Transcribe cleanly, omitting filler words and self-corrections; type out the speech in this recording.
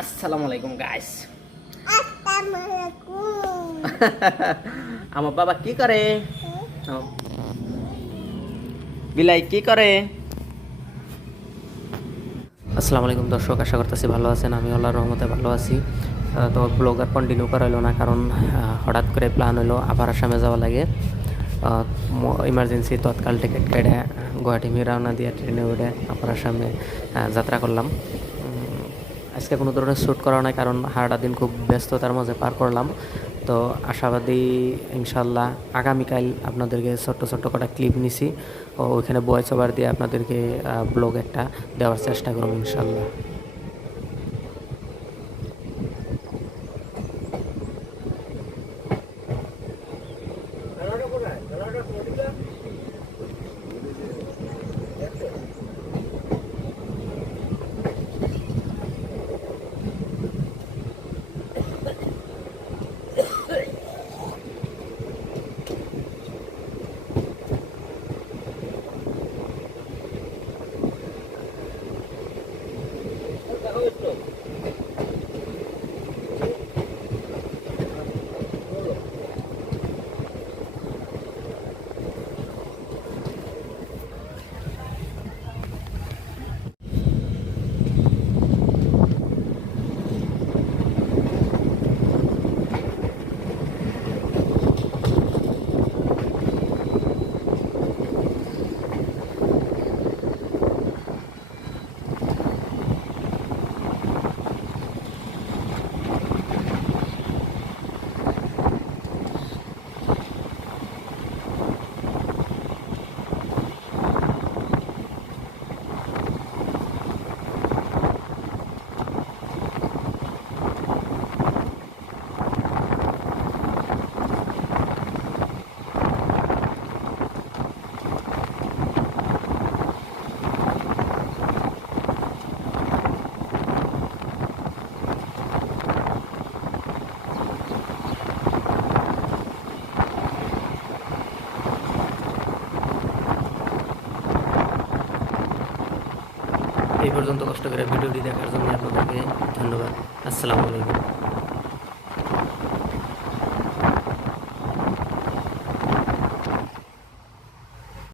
আসসালামু আলাইকুম গাইস। আসসালামালাইকুম। আমার বাবা কি করে? আমার বিলাই কি করে? আসসালামু আলাইকুম দর্শক, আশা করতেছি ভালো আছেন। আমি আল্লাহর রহমতে ভালো আছি। তো ব্লগ আর কন্টিনিউ করা হলো না, কারণ হঠাৎ করে প্ল্যান হলো আবার আসামে যাওয়া লাগে। ইমার্জেন্সি তৎকাল টিকিট কেটে গুয়াহাটি রওনা দিয়ে ট্রেনে উঠে আবার আসামে যাত্রা করলাম। আজকে কোনো ধরনের শ্যুট করা নাই, কারণ সারাটা দিন খুব ব্যস্ততার মাঝে পার করলাম। তো আশাবাদী ইনশাল্লাহ আগামীকাল আপনাদেরকে ছোট্ট ছোট্ট কটা ক্লিপ নিছি, ওইখানে ভয়েস ওভার দিয়ে আপনাদেরকে ব্লগ একটা দেওয়ার চেষ্টা করব ইনশাল্লাহ। এই পর্যন্ত কষ্ট করে ভিডিওটি দেখার জন্য আপনাদেরকে ধন্যবাদ। আসসালামু আলাইকুম।